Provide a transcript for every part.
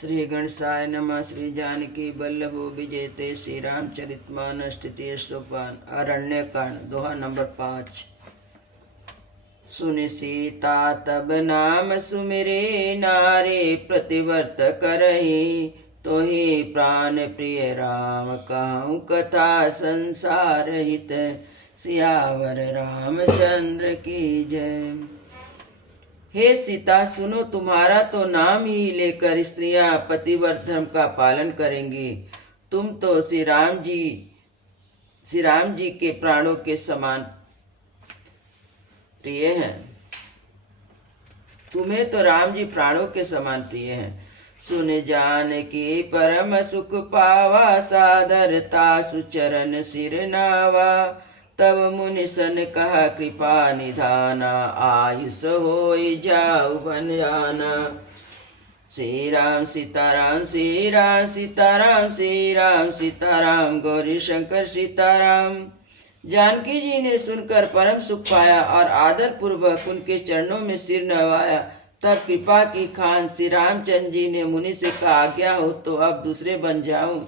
श्री गणेशाय नमः। श्री जानकी बल्लभो विजयते। श्री रामचरितमानस तृतीय सोपान। अरण्य कांड दोहा नंबर 5। सुनि सीता तब नाम सुमिरे, नारे प्रतिवर्त करही। तो ही प्राण प्रिय राम कहूँ कथा संसार हित। सियावर रामचंद्र की जय। हे सीता सुनो, तुम्हारा तो नाम ही लेकर स्त्रियां पतिव्रत धर्म का पालन करेंगी। तुम तो श्री राम जी के प्राणों के समान प्रिय हैं। तुम्हें तो राम जी प्राणों के समान प्रिय हैं। सुन जान की परम सुख पावा, सादरता सुचरण सिर नावा। तब मुनि सन कहा कृपा निधाना, आयुष होई जाऊ बन जाना। श्री राम सीताराम, श्री राम सीताराम, श्री राम सीताराम, गौरी शंकर सीताराम। जानकी जी ने सुनकर परम सुख पाया और आदर पूर्वक उनके चरणों में सिर नवाया। तब कृपा की खान श्री रामचंद्र जी ने मुनि से कहा, आज्ञा हो तो अब दूसरे बन जाऊं।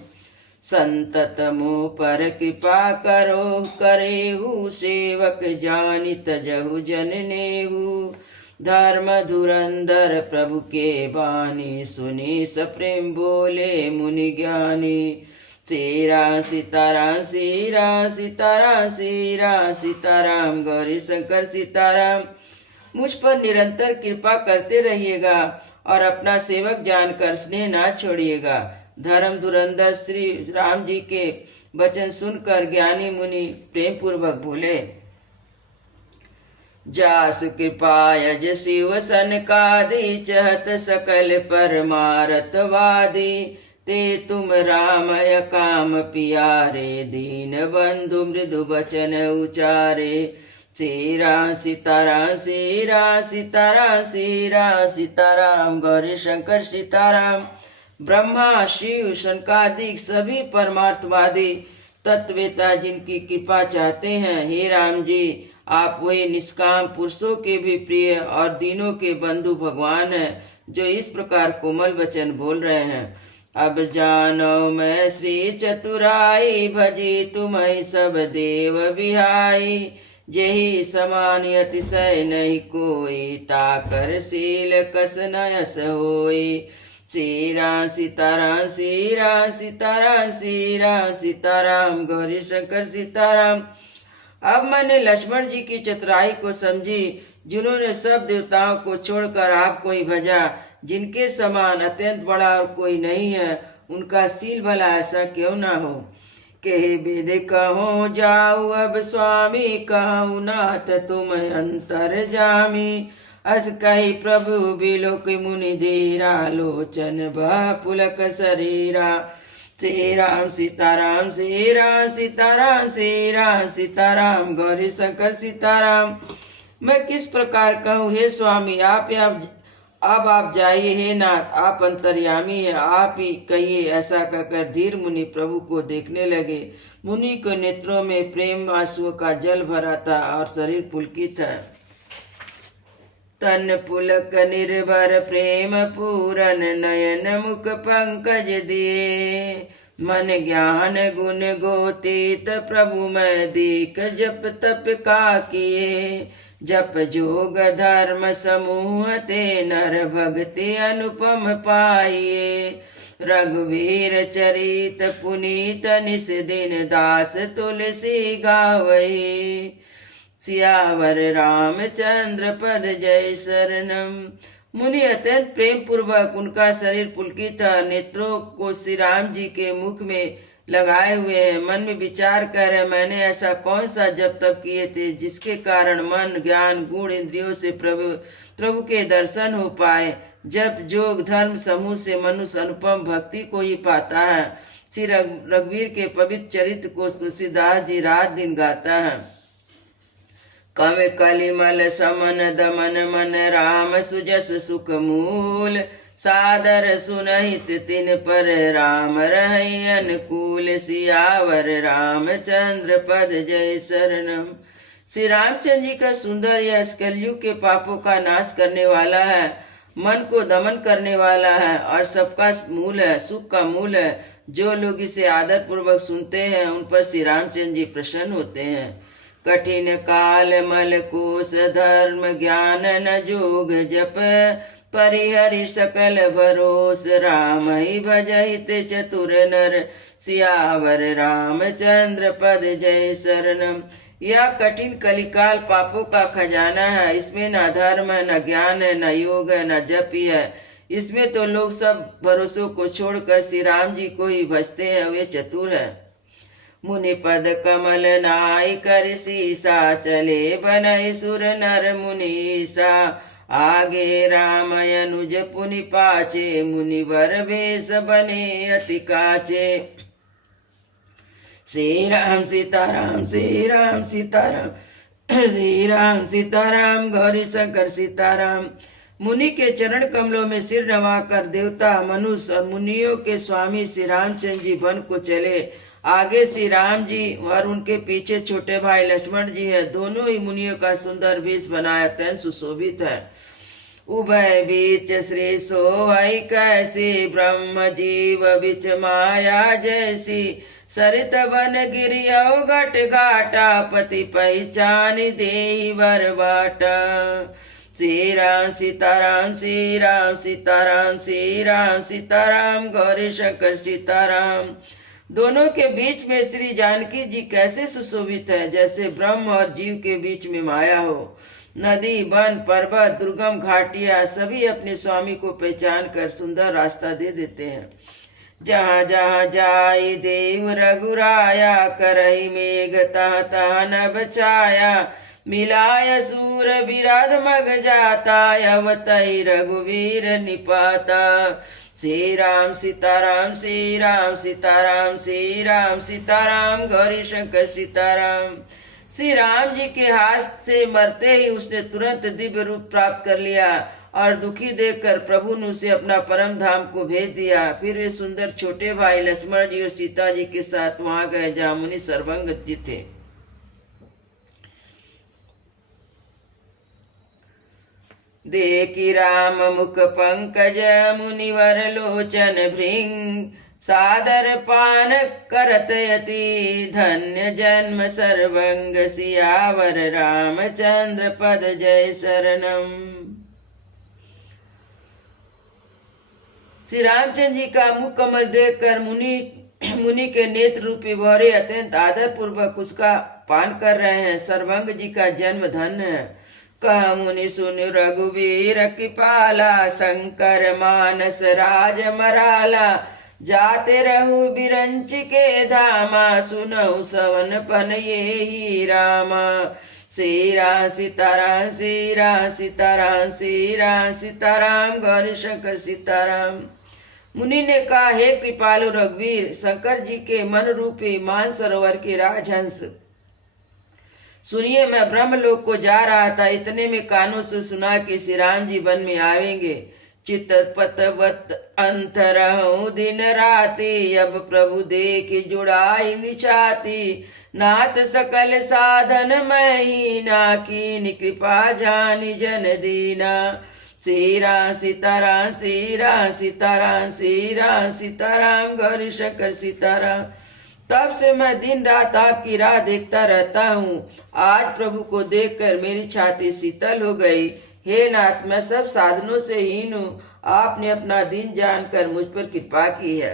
संतत मुँह पर कृपा करो, करेहु सेवक जानि तजहु जन नेहु। धर्म धुरंधर प्रभु के बानी, सुनी सप्रेम बोले मुनि ज्ञानी। श्री राम सीताराम, श्री राम सीताराम, श्री राम सीताराम, गौरी शंकर सीताराम। मुझ पर निरंतर कृपा करते रहिएगा और अपना सेवक जानकर स्नेह ना छोड़िएगा। धर्म धुरंधर श्री राम जी के वचन सुनकर ज्ञानी मुनि प्रेम पूर्वक बोले, जासु कृपा यज शिव सनकादि, चहत सकल परमारथ वादी। ते तुम रामय काम पियारे, दीन बंधु मृदु वचन उचारे। श्री राम सीताराम, श्री राम सीताराम, श्री राम सीताराम, गौरी शंकर सीताराम। ब्रह्मा शिव शंकादिक सभी परमार्थवादी तत्वेता जिनकी कृपा चाहते हैं, हे राम जी आप वही निष्काम पुरुषों के भी प्रिय और दीनों के बंधु भगवान हैं, जो इस प्रकार कोमल वचन बोल रहे हैं। अब जानो मैं श्री चतुराई, भजी तुम्हें सब देव बिहाई। जेहि समान अतिशय नहीं कोई, ताकर शील कस नयस होई। श्री राम सीताराम, श्री राम सीताराम, श्री राम सीताराम, गौरी शंकर सीताराम। अब मैंने लक्ष्मण जी की चतुराई को समझी, जिन्होंने सब देवताओं को छोड़कर आपको ही भजा। जिनके समान अत्यंत बड़ा और कोई नहीं है, उनका सील भला ऐसा क्यों ना हो। कहे वेद कहो जाऊ अब स्वामी, कहूँ नाथ तुम अंतर जामी। अस कही प्रभु बिलोक मुनि धीरा, लोचन बह पुलक शरीरा। श्री राम सीताराम, श्री राम सीताराम, श्री राम सीताराम, गौरी शंकर सीताराम। मैं किस प्रकार कहूँ हे स्वामी, अब आप जाइए। हे नाथ आप अंतर्यामी हैं, आप ही कहिए। ऐसा कहकर धीर मुनि प्रभु को देखने लगे। मुनि के नेत्रों में प्रेम आंसुओं का जल भरा था और शरीर पुलकित है। तन पुलक निर्भर प्रेम पूरन, नयन मुख पंकज दिए। मन ज्ञान गुण गोतीत प्रभु मैं दीक, जप तप का किए। जप जोग धर्म समूह ते, नर भक्ति अनुपम पाइए। रघुवीर चरित पुनीत, निस दिन दास तुलसी गावई। सियावर रामचंद्र पद जय शरणम। मुनि अत्यंत प्रेम पूर्वक उनका शरीर पुलकित था, नेत्रों को श्री राम जी के मुख में लगाए हुए हैं। मन में विचार कर मैंने ऐसा कौन सा जप तप किए थे, जिसके कारण मन ज्ञान गुण इंद्रियों से प्रभु के दर्शन हो पाए। जप जोग धर्म समूह से मनुष्य अनुपम भक्ति को ही पाता है। श्री रघुवीर के पवित्र चरित्र को तुलसीदास जी रात दिन गाता है। कम कलिमल समन दमन, मन राम सुजस सुख मूल। सादर सुनहित तिन पर, राम रहै अनुकूल। सियावर रामचंद्र पद जय शरणम। श्री रामचंद्र जी का सुंदर यश कलयुग के पापों का नाश करने वाला है मन को दमन करने वाला है और सबका मूल है, सुख का मूल है। जो लोग इसे आदर पूर्वक सुनते हैं उन पर श्री रामचंद्र जी प्रसन्न होते हैं। कठिन काल मल कोश धर्म ज्ञान न जोग जप, परिहरि सकल भरोस राम ही भजहित चतुर नर, सियावर रामचंद्र पद जय शरणम। यह कठिन कलिकाल पापों का खजाना है। इसमें न धर्म है, न ज्ञान है, न योग है, न जप ही है। इसमें तो लोग सब भरोसों को छोड़कर श्री राम जी को ही भजते हैं। वे चतुर है। मुनि पद कमल नाई कर सीसा, चले बनई सुर नर मुनीसा, आगे राम अनुज पुनि पाचे, मुनिवर भेष बने अति काचे। श्री राम सीताराम, श्री राम सीताराम, श्री राम सीताराम, गौरी शंकर सीताराम। मुनि के चरण कमलों में सिर नवाकर देवता मनुष्य और मुनियों के स्वामी श्री रामचंद्र जी वन को चले। आगे श्री राम जी और उनके पीछे छोटे भाई लक्ष्मण जी है। दोनों ही मुनियों का सुंदर वेश बनाया अत्यंत सुशोभित है। उभय बीच श्री सोहई कैसी, ब्रह्म जीव बिच माया जैसी, सरित बन गिरियो घट घाटा, पति पहचान देहि वर बाटा। श्री राम सीताराम, श्री राम सीताराम, श्री राम सीताराम, गौरी शंकर सीताराम। दोनों के बीच में श्री जानकी जी कैसे सुशोभित है, जैसे ब्रह्म और जीव के बीच में माया हो। नदी वन पर्वत दुर्गम घाटियां सभी अपने स्वामी को पहचान कर सुंदर रास्ता दे देते हैं। जहाँ जहाँ जाई देव रघुराया, करही मेघ तह तह नभ छाया, मिलाय सूर बिराध मग जाता, अवतई रघुवीर निपाता। श्री राम सीताराम, श्री राम सीताराम, श्री राम सीताराम, गौरी शंकर सीताराम। श्री राम जी के हाथ से मरते ही उसने तुरंत दिव्य रूप प्राप्त कर लिया और दुखी देखकर प्रभु ने उसे अपना परम धाम को भेज दिया। फिर वे सुंदर छोटे भाई लक्ष्मण जी और सीता जी के साथ वहां गए जहाँ मुनि सर्वंग जी थे। देखी राम मुख पंकज, मुनिवर लोचन भृंग, सादर पान करत यति, धन्य जन्म सर्वंग, सियावर रामचंद्र पद जय शरणम। श्री रामचंद्र जी का मुख कमल देखकर मुनि के नेत्र रूपी भौरे अत्यंत आदर पूर्वक उसका पान कर रहे हैं। सर्वंग जी का जन्म धन्य है। कह मुनि सुनि रघुवीर कृपाला, शंकर मानस राज मराला, जाते रहु बिरंच के धामा, सुनहु सवन पन ये ही रामा। श्री राम सीताराम, श्री राम सीताराम, श्री राम सीताराम, गौरी शंकर सीताराम। मुनि ने कहा, हे कृपालु रघुवीर, शंकर जी के मन रूपी मान सरोवर के राजहंस, सुनिए मैं ब्रह्मलोक को जा रहा था। इतने में कानों से सुना कि श्री राम जी वन में आवेंगे। चित पतवत अंतरहु दिन राति, अब प्रभु देख जुड़ाई निछाती, नाथ सकल साधन मैं ही ना, की कृपा जानी जन दीना। श्री राम सीताराम, श्री राम सीताराम, श्री राम सीताराम, गौरी शंकर सीताराम। तब से मैं दिन रात आपकी राह देखता रहता हूँ। आज प्रभु को देखकर मेरी छाती शीतल हो गई। हे नाथ, मैं सब साधनों से हीन हूँ। आपने अपना दीन जानकर मुझ पर कृपा की है।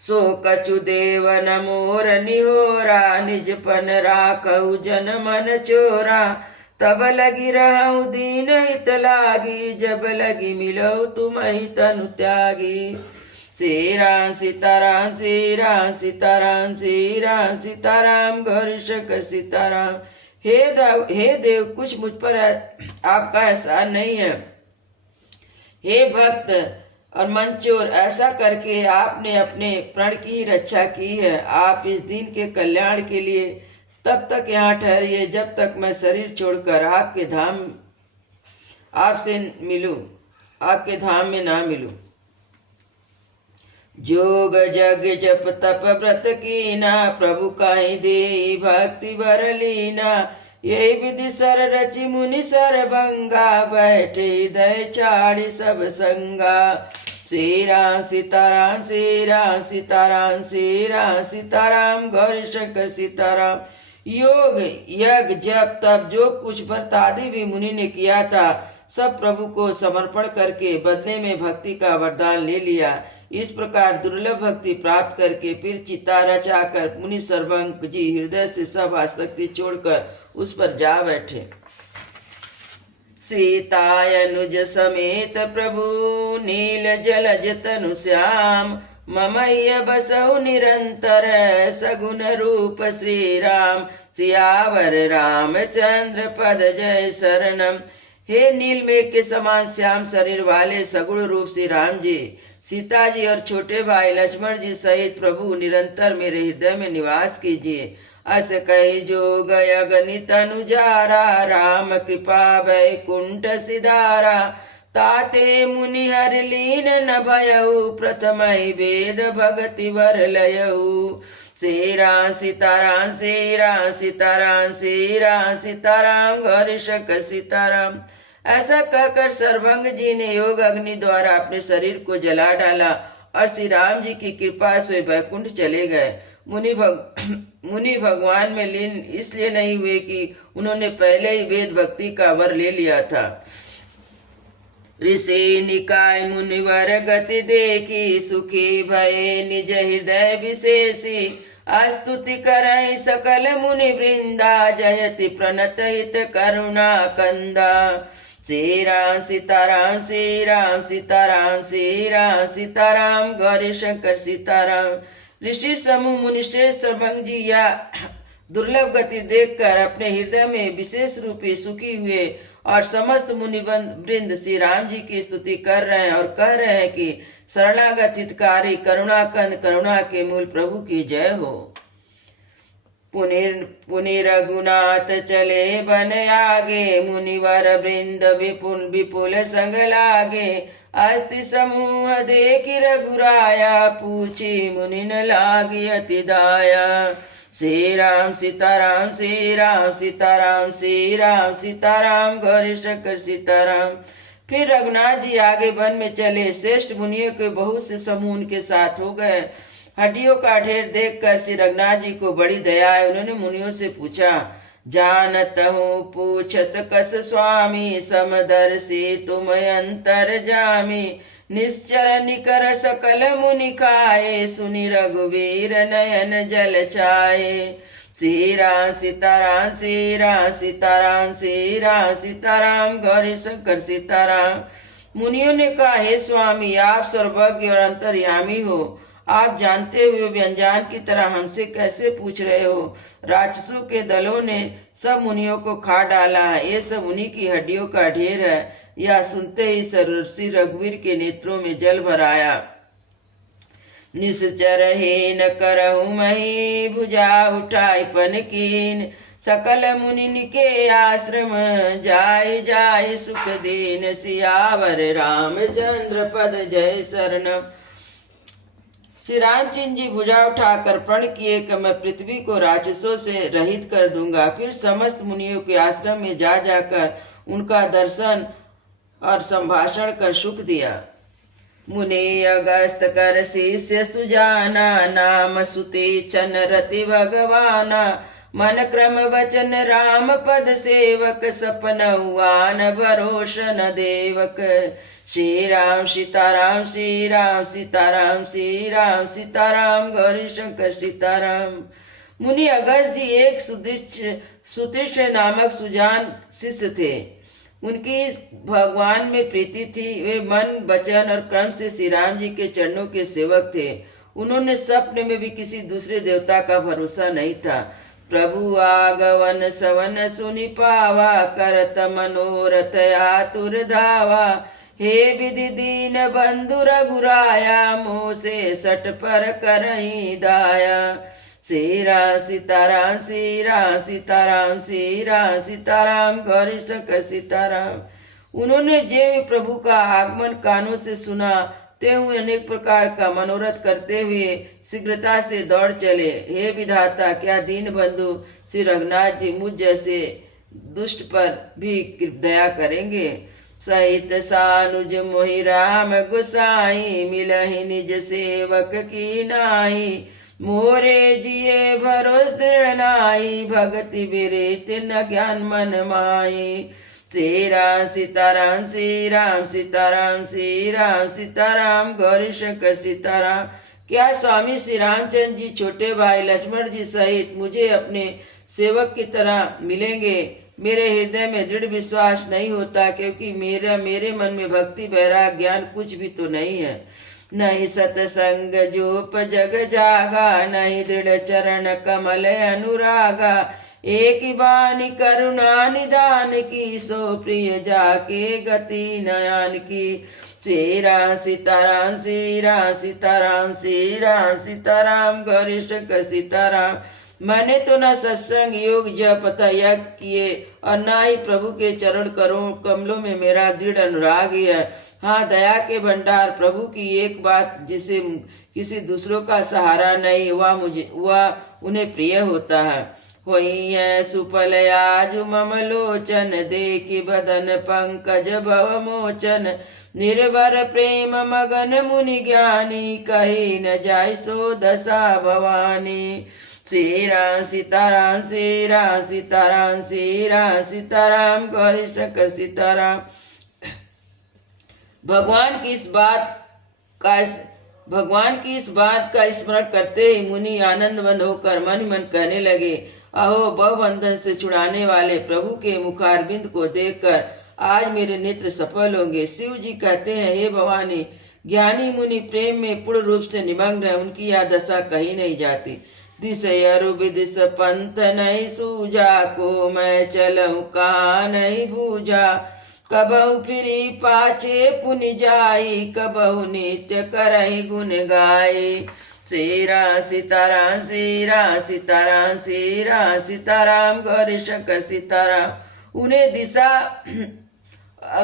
सो कछु देव न मोर निहोरा, निज पन राखऊ जन मन चोरा, तब लगी रहू दीन हित लागी, जब लगी मिलऊ तुम ही तनु त्यागी। श्री राम सीताराम, श्री राम सीताराम, श्री राम सीताराम, गौरी शंकर सीताराम। हे देव, कुछ मुझ पर आपका एहसान नहीं है। हे भक्त और मंचोर, ऐसा करके आपने अपने प्राण की ही रक्षा की है। आप इस दिन के कल्याण के लिए तब तक यहाँ ठहरिए जब तक मैं शरीर छोड़कर आपके धाम में ना मिलूं। जोग जग जप तप व्रत कीना, प्रभु काहि देई भक्ति वर लीना, यही विधि सर रचि मुनि सर भंगा, बैठे हृदय छाड़ी सब संगा। श्री राम सीताराम, श्री राम सीताराम, श्री राम सीताराम, गौरी शंकर सीताराम। योग यज्ञ जप तप जो कुछ व्रत आदि भी मुनि ने किया था, सब प्रभु को समर्पण करके बदले में भक्ति का वरदान ले लिया। इस प्रकार दुर्लभ भक्ति प्राप्त करके फिर चिता रचाकर मुनि सर्वंक जी हृदय से सब आसक्ति छोड़कर उस पर जा बैठे। सीतायनुज समेत प्रभु नील जलज तनु श्याम, ममैय बसहु निरंतर सगुन रूप श्री राम। सियावर रामचंद्र पद जय शरणम। हे नील मेघ के समान श्याम शरीर वाले सगुण रूप श्री राम जी, सीता जी और छोटे भाई लक्ष्मण जी सहित प्रभु निरंतर मेरे हृदय में निवास कीजिए। अस कही जो गय गणित अनुजारा, राम कृपा वैकुंठ सिधारा। ताते मुनि हर लीन न भयऊ, प्रथम वेद भगति वर लयऊ। श्री राम सीताराम, श्री राम सीताराम, श्री राम सीताराम, गौरी शंकर सीताराम। ऐसा कहकर सर्वंग जी ने योग अग्नि द्वारा अपने शरीर को जला डाला और श्री राम जी की कृपा से वैकुंठ चले गए। मुनि भगवान में लीन इसलिए नहीं हुए कि उन्होंने पहले ही वेद भक्ति का वर ले लिया था। ऋषि निकाय मुनिवर गति देखी, सुखी भये निज हृदय विशेषी। स्तुति करहि सकल मुनि वृंदा, जयति प्रणत हित करुणा कंदा। श्री राम सीताराम, श्री राम सीताराम, श्री राम सीताराम, गौरी शंकर सीताराम। ऋषि समूह मुनिश्रेष्ठ सर्वंग जी या दुर्लभ गति देखकर अपने हृदय में विशेष रूपी सुखी हुए और समस्त मुनि वृंद श्री राम जी की स्तुति कर रहे हैं और कह रहे हैं कि शरणागत हितकारी करुणाकंद करुणा के मूल प्रभु की जय हो। पुनि रघुनाथ चले बन आगे, मुनिवर वृंद विपुल विपुल संग लागे। अस्ति समूह देखि रघुराया, पूछी मुनि न लागी अति दाया। श्री राम सीताराम, श्री राम सीताराम, श्री राम सीताराम, गौरी शंकर सीताराम। फिर रघुनाथ जी आगे वन में चले। श्रेष्ठ मुनियों के बहुत से समूह उनके साथ हो गए। हड्डियों का ढेर देखकर श्री रघुनाथ जी को बड़ी दया है। उन्होंने मुनियों से पूछा, जानत हूँ पूछत कस स्वामी, समदर्शी तुम अंतर जामी। निश्चर निकर सकल मुनि खाए, सुनि रघुवीर नयन जल छाए। श्री राम सीताराम, श्री राम सीताराम, श्री राम सीताराम, गौरी शंकर सीताराम। मुनियों ने कहा, हे स्वामी, आप सर्वज्ञ और अंतर्यामी हो। आप जानते हुए व्यंजन की तरह हमसे कैसे पूछ रहे हो? राक्षसों के दलों ने सब मुनियों को खा डाला है। ये सब उन्हीं की हड्डियों का ढेर है। यह सुनते ही श्री रघुवीर के नेत्रों में जल भर आया। निश्चर हेन करहु मही, भुजा उठाई पन कीन। सकल मुनि के आश्रम, जाय जाय सुख दीन। सियावर रामचंद्र पद जय शरणम। श्री रामचंद्र जी भुजा उठाकर प्रण किए कि मैं पृथ्वी को राक्षसों से रहित कर दूंगा। फिर समस्त मुनियों के आश्रम में जा जाकर उनका दर्शन और संभाषण कर सुख दिया। मुनि अगस्त कर शिष्य सुजाना, नाम सुति चन रति भगवाना। मन क्रम वचन राम पद सेवक, सपन हुआन भरोशन देवक। श्री राम सीताराम, श्री राम सीताराम, श्री राम सीताराम, गौरी शंकर सीताराम। मुनि अगस्त जी एक सुतिष्ठ नामक सुजान शिष्य थे। उनकी भगवान में प्रीति थी। वे मन वचन और क्रम से श्री राम जी के चरणों के सेवक थे। उन्होंने स्वप्न में भी किसी दूसरे देवता का भरोसा नहीं था। प्रभु आगवन सवन सुनि पावा, करत मनोरथ आतुर धावा। हे विधि दीन बंधु रघुराया, मोह से सट पर करही दाया। श्री राम सीताराम, श्री राम सीताराम, श्री राम सीताराम, गौरी शंकर सीताराम। उन्होंने जे प्रभु का आगमन कानों से सुना, ते हुए अनेक प्रकार का मनोरथ करते हुए शीघ्रता से दौड़ चले। हे विधाता, क्या दीन बंधु श्री रघुनाथ जी मुझ जैसे दुष्ट पर भी दया करेंगे। सहित सानुज मोहि राम गुसाई, मिलहि निज सेवक की नाई। मोरे जिये भरोस दृढ़ नाई, भगति बिरित न ज्ञान मन माई। श्री राम सीताराम श्री राम सीताराम श्री राम सीताराम गौरी शंकर सीताराम। क्या स्वामी श्री रामचंद्र जी छोटे भाई लक्ष्मण जी सहित मुझे अपने सेवक की तरह मिलेंगे? मेरे हृदय में दृढ़ विश्वास नहीं होता, क्योंकि मेरे मन में भक्ति वैराग ज्ञान कुछ भी तो नहीं है। नहीं सतसंग जोप जग जागा, नहीं दृढ़ चरण कमल अनुरागा। एक बानी करुणा निदान की, सो प्रिय जाके गति नयन की। श्री राम सीताराम श्री राम सीताराम श्री राम सीताराम गौरी शंकर सीताराम। मैंने तो न सत्संग योग जप तथा यज्ञ किए और न ही प्रभु के चरण कमलों में मेरा दृढ़ अनुराग है। हाँ, दया के भंडार प्रभु की एक बात, जिसे किसी दूसरों का सहारा नहीं, वह उन्हें प्रिय होता है। होई है सुपल आज मम लोचन, देखि बदन पंकज भव मोचन। निर्भर प्रेम मगन मुनि ज्ञानी, कही न जाय सो दशा भवानी। श्री राम सीताराम श्री राम सीताराम श्री राम सीताराम गौरी शंकर सीताराम। भगवान की इस बात का स्मरण करते ही मुनि आनंदमंद होकर मन ही मन कहने लगे, अहो भवबंधन से छुड़ाने वाले प्रभु के मुखारबिंद को देखकर आज मेरे नेत्र सफल होंगे। शिव जी कहते हैं, हे भवानी, ज्ञानी मुनि प्रेम में पूर्ण रूप से निमग्न है, उनकी यह दशा कहीं नहीं जाती। दिशयरु विदिश पंथ नहीं सूझा, को मैं चलऊं कहाँ नहीं बूझा। कबहु फिरी पाछे पुनि जाई, कबहु नित्य करहि गुण गाई। श्री राम सीताराम श्री राम सीताराम श्री राम सीताराम गौरी शंकर सीताराम। उन्हें दिशा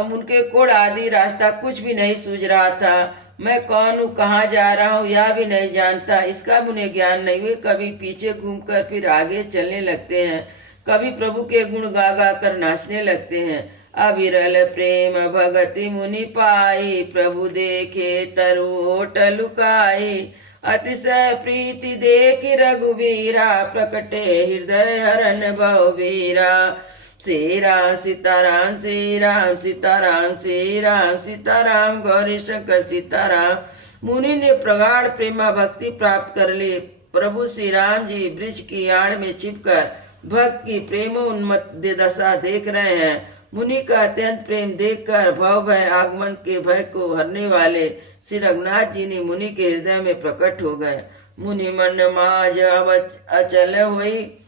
उनके कोण आदि रास्ता कुछ भी नहीं सूझ रहा था। मैं कौन हूँ, कहाँ जा रहा हूँ, यह भी नहीं जानता, इसका उन्हें ज्ञान नहीं। वे कभी पीछे घूमकर फिर आगे चलने लगते हैं, कभी प्रभु के गुण गा गा कर नाचने लगते हैं। अविरल प्रेम भगति मुनि पाई, प्रभु देखे तरुओट लुकाई। अतिशय प्रीति देख रघुवीरा, प्रकटे हृदय हरन भवबीरा। श्री राम सीताराम श्री राम सीताराम श्री राम सीताराम गौरी शंकर सीताराम। मुनि ने प्रगाढ़ प्रेमा भक्ति प्राप्त कर ली। प्रभु श्री राम जी वृक्ष की आड़ में छिपकर भक्त की प्रेमोन्मत्त दशा देख रहे हैं। मुनि का अत्यंत प्रेम देखकर भव भय आगमन के भय को हरने वाले श्री रघुनाथ जी ने मुनि के हृदय में प्रकट हो गए। मुनि मन माज अचल हुई,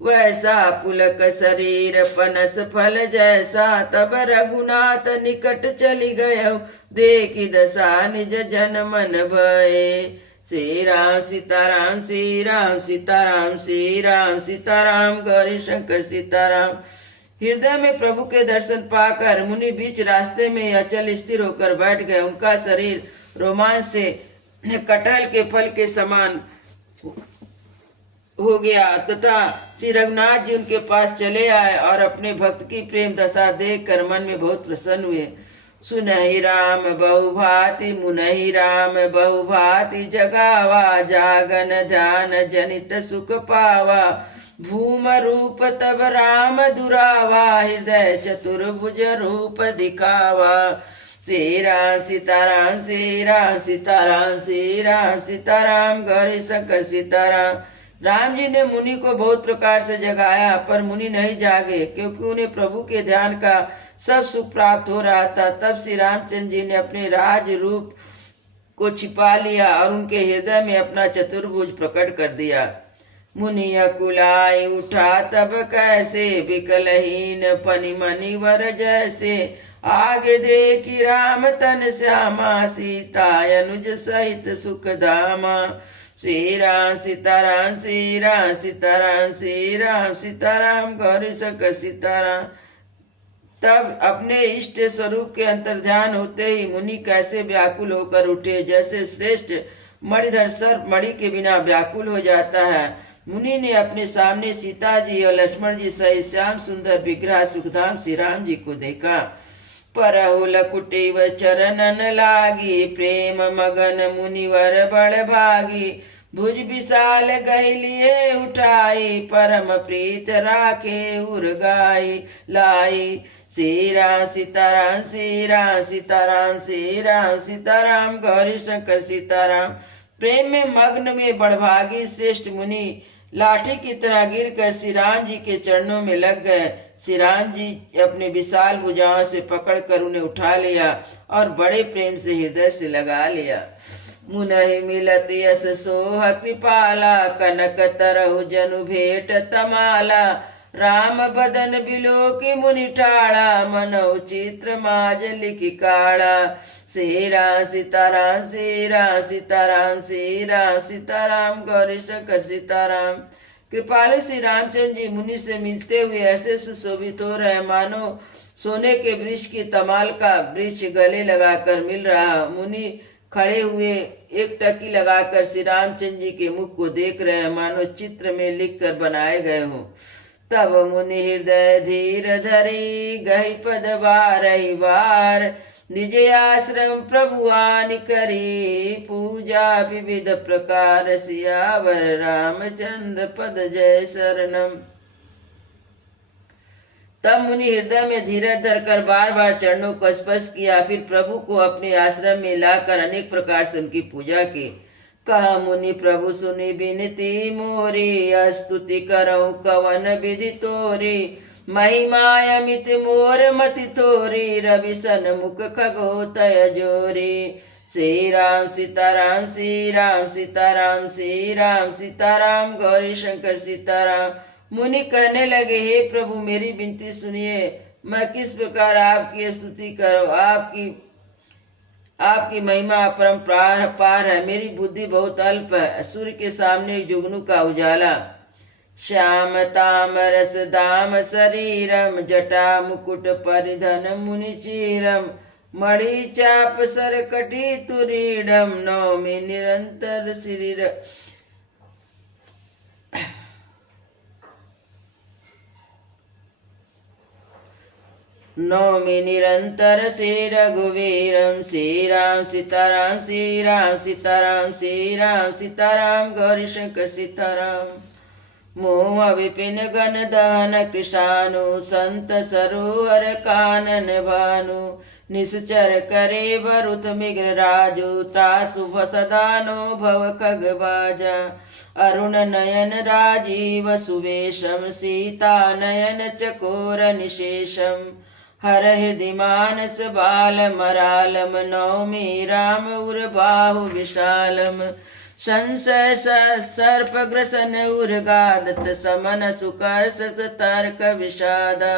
वैसा पुलक शरीर पनस फल जैसा। तब रघुनाथ निकट चली गए, देखी दशा निज जन मन भये। श्री राम सीताराम श्री राम सीताराम श्री राम सीताराम गौरी शंकर सीताराम। हृदय में प्रभु के दर्शन पाकर मुनि बीच रास्ते में अचल स्थिर होकर बैठ गए। उनका शरीर रोमांच से कटहल के फल के समान हो गया तथा श्री रघुनाथ जी उनके पास चले आए और अपने भक्त की प्रेम दशा देखकर मन में बहुत प्रसन्न हुए। सुनहि राम बहुभाति मुनहि राम बहुभाति जगावा, जागन ध्यान जनित सुख पावा। भूम रूप तब राम दुरावा, हृदय चतुर्भुज रूप दिखावा। श्री राम सीताराम श्री राम सीताराम श्री राम सीताराम गौरी शंकर सीताराम। राम जी ने मुनि को बहुत प्रकार से जगाया, पर मुनि नहीं जागे, क्योंकि उन्हें प्रभु के ध्यान का सब सुख प्राप्त हो रहा था। तब श्री रामचंद्र जी ने अपने राज रूप को छिपा लिया और उनके हृदय में अपना चतुर्भुज प्रकट कर दिया। मुनि अकुलाय उठा तब कैसे, विकलहीन पनि मनि वर जैसे। आगे देखी राम तन श्यामा, सीता अनुज सहित सुख धामा। श्री राम सीताराम श्री राम सीताराम श्री राम सीताराम गौरी शंकर सीताराम। तब अपने इष्ट स्वरूप के अंतर्ध्यान होते ही मुनि कैसे व्याकुल होकर उठे, जैसे श्रेष्ठ मणिधर सर्प मणि के बिना व्याकुल हो जाता है। मुनि ने अपने सामने सीता जी और लक्ष्मण जी सहित श्याम सुंदर विग्रह सुखधाम श्री राम जी को देखा। परहुल कुटीव चरणन लागी, प्रेम मगन मुनिवर बड़ भागी। भुज विशाल गैलिए उठाई, परम प्रीत राखे उर्गाई लाई। श्री राम सीताराम श्री राम सीताराम श्री राम सीताराम गौरी शंकर सीताराम। प्रेम में मग्न में बड़भागी श्रेष्ठ मुनि लाठी की तरह गिरकर श्री राम जी के चरणों में लग गए। श्री राम जी अपने विशाल भुजाओं से पकड़कर उन्हें उठा लिया और बड़े प्रेम से हृदय से लगा लिया। मुनहि मिलत यस सोह कृपाला, कनक तरहु जनु भेट तमाला। राम बदन बिलो की मुनि ठाड़ा, मनौ चित्र माज लिखि काड़ा। श्री राम सीताराम श्री राम सीताराम श्री राम सीताराम गौरी शंकर सीताराम। कृपालु श्री रामचंद्र जी मुनि से मिलते हुए ऐसे सुशोभित हो रहे मानो सोने के वृक्ष की तमाल का वृक्ष गले लगाकर मिल रहा। मुनि खड़े हुए एक टकी लगाकर श्री रामचंद्र जी के मुख को देख रहे हैं मानो चित्र में लिख कर बनाए गए हों। तब मुनि हृदय धीर धरी, गही पद बारहि बार। निज आश्रम प्रभु आनि करी, पूजा विविध प्रकार। सियावर रामचंद्र पद जय शरणम। तब मुनि हृदय में धीरज धरकर बार बार चरणों को स्पर्श किया, फिर प्रभु को अपने आश्रम में लाकर अनेक प्रकार से उनकी पूजा की। कहा मुनि प्रभु सुनि बिनती मोरी, स्तुति करऊं कवन विधि तोरी। महिमा अमित मोर मति थोरी, रवि सन मुख खगोतय जोरी। श्री राम सीताराम श्री राम सीताराम श्री राम सीताराम गौरी शंकर सीताराम। मुनि कहने लगे, हे प्रभु मेरी विनती सुनिए, मैं किस प्रकार आपकी स्तुति करूं। आपकी महिमा अपरंपार पार है। मेरी बुद्धि बहुत अल्प है, सूर्य के सामने जुगनू का उजाला। श्याम ताम रस दाम शरीरम, जटा मुकुट परिधन मुनि चीरम। मणि चाप सर कटी तुरीडम, नौमि निरंतर श्री नौमि निरंतर से रघुवीरम। श्री राम सीताराम श्री राम सीताराम श्री राम सीताराम गौरी शंकर सीताराम। मोह विपिन गण दहन कृषानु, संत सरोवर कानन भानु। निश्चर करे बरुत मिग्र राजु, त्रासु सदानो भव खग बाजा। अरुण नयन राजीव सुवेशम, सीता नयन चकोर निशेषम। हर हृदि मानस बाल मरालम, नौमि राम उर बाहु विशालम। संशय सर्प ग्रसन उर्गादत, समन सुकर्ष तर्क विषादा।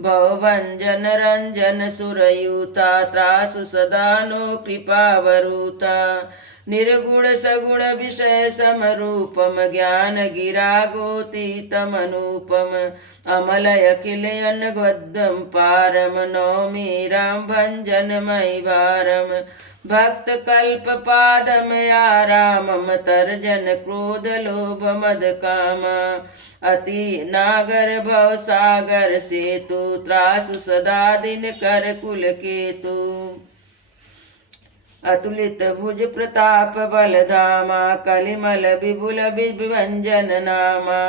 भवभंजन रंजन सुरयूता, त्रासु सदानो कृपावरूता। निर्गुण सगुण विषय समरूपम, ज्ञान गिरा गोतीतम अनुपम। अमल अखिल अनगद्यम पारम, नौमि राम भंजन मई भारम। भक्त कल्प पादम आरामम, तर्जन क्रोध लोभ मद काम। अति नागर भव सागर सेतु, त्रासु सदा दिन कर कुल केतु। अतुलित भुज प्रताप बल धामा, कलिमल विपुल विभंजन नामा।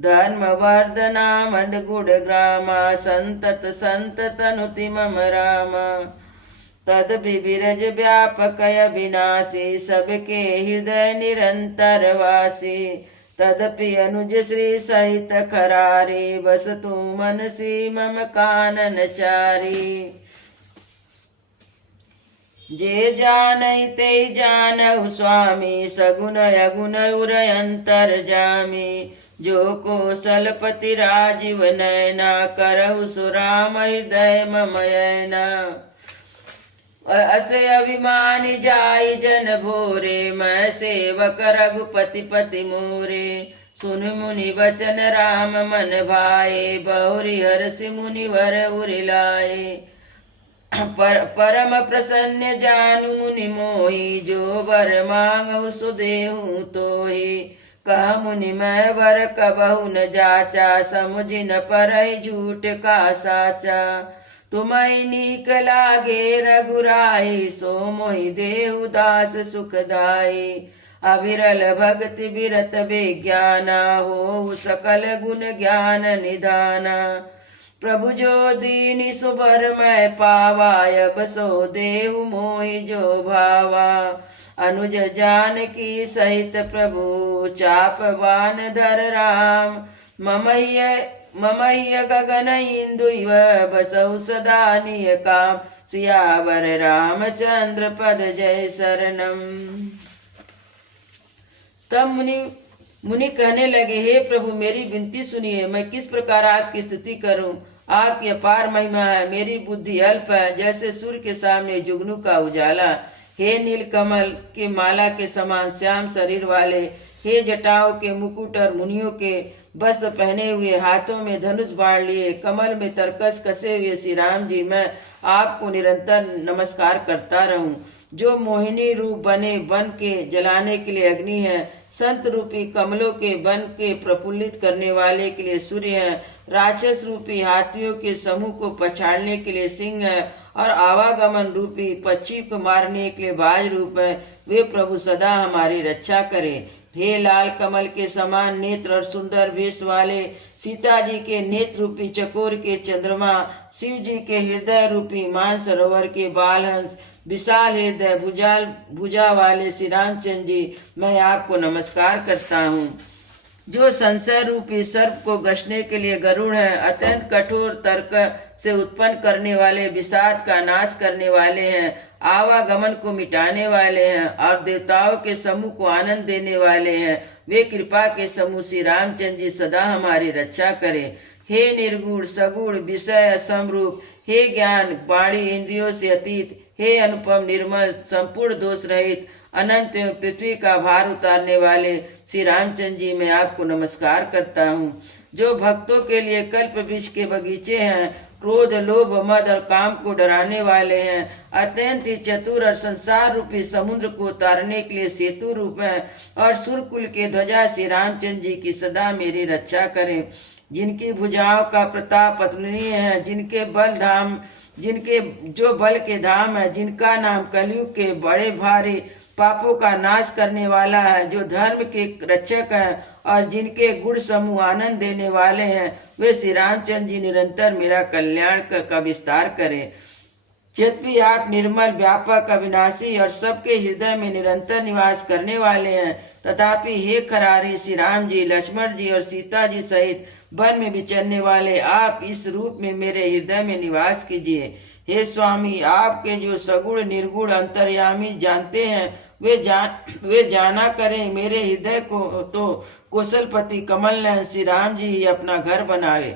धर्म वर्धना मड गुड़ ग्रामा, संतत संतत अनुति मम रामा। तद विरज व्यापक अविनाशी, सबके हृदय निरंतर वासी। तदपि अनुज श्री सहित खरारी, बस तू मनसी मम कानन चारी। जे जानहि ते जानहु स्वामी, सगुन अगुण उर अंतर जामी। जो कौशलपति राजीव नयना, करहु सुराम हृदय मम यैना। असे अभिमानी जाई जन भोरे, मैं सेवक रघुपति पति मोरे। सुन मुनि वचन राम मन भाए, बहुरी हर्षि मुनिवर उर लाए। परम प्रसन्न जानु मुनि मोहि, जो वर मांगहु सो देहु तोहि। कह मुनि मैं वर कबहु न जाचा, समुझि न परहि झूठ का साचा। तुम्हि नीक लागे रघुराई, सो मोहि देहु दास सुखदाई। अविरल भक्ति बिरत विज्ञाना, हो सकल गुण ज्ञान निधाना। प्रभु जो दीनि सुबर मैं पावा, अब सो देहु मोहि जो भावा। अनुज जानकी सहित प्रभु, चापवान धर राम। ममह्य गगन इंदुइव, बसौ सदा निय काम। सियावर रामचंद्र पद जय शरणम। तब मुनि कहने लगे, हे प्रभु मेरी विनती सुनिए, मैं किस प्रकार आपकी स्तुति करूं। आपकी अपार महिमा है, मेरी बुद्धि अल्प है, जैसे सूर्य के सामने जुगनू का उजाला। हे नील कमल के माला के समान श्याम शरीर वाले, हे जटाओं के मुकुट और मुनियों के वस्त्र पहने हुए, हाथों में धनुष बाण लिए, कमल में तरकस कसे हुए श्री राम जी, मैं आपको निरंतर नमस्कार करता रहूं। जो मोहिनी रूप बने वन के जलाने के लिए अग्नि है, संत रूपी कमलों के वन के प्रफुल्लित करने वाले के लिए सूर्य है, राक्षस रूपी हाथियों के समूह को पछाड़ने के लिए सिंह है, और आवागमन रूपी पक्षी को मारने के लिए बाज रूप है, वे प्रभु सदा हमारी रक्षा करें। हे लाल कमल के समान नेत्र और सुंदर वेश वाले, सीता जी के नेत्र रूपी चकोर के चंद्रमा, शिव जी के हृदय रूपी मानसरोवर के बालहंस, विशाल हृदय भुजा वाले श्री रामचंद्र जी, मैं आपको नमस्कार करता हूँ। जो संशय रूपी सर्प को गसने के लिए गरुड़ है, अत्यंत कठोर तर्क से उत्पन्न करने वाले, विषाद का नाश करने वाले हैं, आवागमन को मिटाने वाले हैं, और देवताओं के समूह को आनंद देने वाले हैं, वे कृपा के समूह श्री रामचंद्र जी सदा हमारी रक्षा करें। हे निर्गुण सगुण विषय समरूप, हे ज्ञान वाणी इंद्रियों से अतीत, हे अनुपम निर्मल संपूर्ण दोष रहित, अनंत पृथ्वी का भार उतारने वाले श्री रामचंद्र जी, मैं आपको नमस्कार करता हूँ। जो भक्तों के लिए कल्प वृक्ष के बगीचे हैं, क्रोध लोभ मद और काम को डराने वाले हैं, अत्यंत ही चतुर और संसार रूपी समुद्र को उतारने के लिए सेतु रूप है, और सुरकुल के ध्वजा श्री रामचंद्र जी की सदा मेरी रक्षा करें। जिनकी भुजाओं का प्रताप अतुलनीय है, जिनके जो बल के धाम है, जिनका नाम कलयुग के बड़े भारी पापों का नाश करने वाला है, जो धर्म के रक्षक हैं, और जिनके गुण समूह आनंद देने वाले हैं, वे श्री रामचंद्र जी निरंतर मेरा कल्याण का विस्तार करें। यद्यपि आप निर्मल व्यापक अविनाशी और सबके हृदय में निरंतर निवास करने वाले हैं, तथापि हे खरारी श्री राम जी, लक्ष्मण जी और सीता जी सहित वन में विचरने वाले, आप इस रूप में मेरे हृदय में निवास कीजिए। हे स्वामी, आपके जो सगुण निर्गुण अंतर्यामी जानते हैं, वे जाना करें। मेरे हृदय को तो कौशलपति कमल नयन श्री राम जी ही अपना घर बनाए।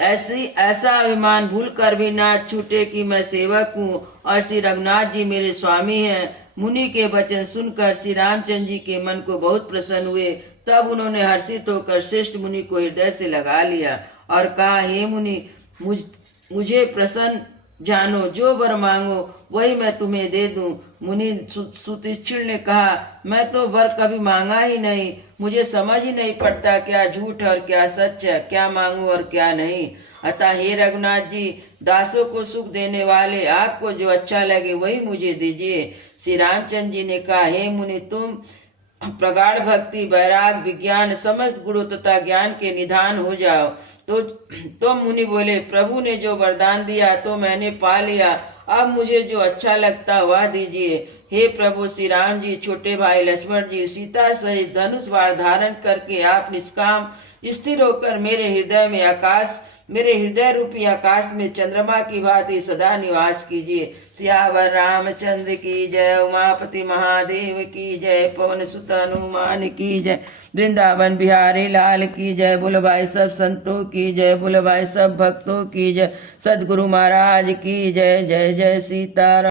ऐसा अभिमान भूल कर भी ना छूटे कि मैं सेवक हूँ और श्री रघुनाथ जी मेरे स्वामी हैं। मुनि के वचन सुनकर श्री रामचंद्र जी के मन को बहुत प्रसन्न हुए। तब उन्होंने हर्षित होकर श्रेष्ठ मुनि को हृदय से लगा लिया और कहा, हे मुनि, मुझे प्रसन्न जानो, जो वर मांगो वही मैं तुम्हें दे दूं। मुनि सुतीक्षण ने कहा, मैं तो वर कभी मांगा ही नहीं, मुझे समझ ही नहीं पड़ता क्या झूठ और क्या सच है, क्या मांगू और क्या नहीं। अतः हे रघुनाथ जी, दासों को सुख देने वाले, आपको जो अच्छा लगे वही मुझे दीजिए। श्री रामचंद्र जी ने कहा, हे मुनि, तुम प्रगाढ़ भक्ति वैराग विज्ञान समस्त गुणों तथा ज्ञान के निधान हो जाओ। तो मुनि बोले, प्रभु ने जो वरदान दिया तो मैंने पा लिया, अब मुझे जो अच्छा लगता वह दीजिए। हे प्रभु श्री राम जी, छोटे भाई लक्ष्मण जी, सीता सहित धनुष बाण धारण करके आप निष्काम स्थिर होकर मेरे हृदय रूपी आकाश में चंद्रमा की भांति सदा निवास कीजिए। सियावर रामचंद्र की जय, उमापति महादेव की जय, पवन सुत हनुमान की जय, वृंदावन बिहारी लाल की जय, बोलो भाई सब संतों की जय, बोलो भाई सब भक्तों की जय, सदगुरु महाराज की जय। जय जय सीताराम।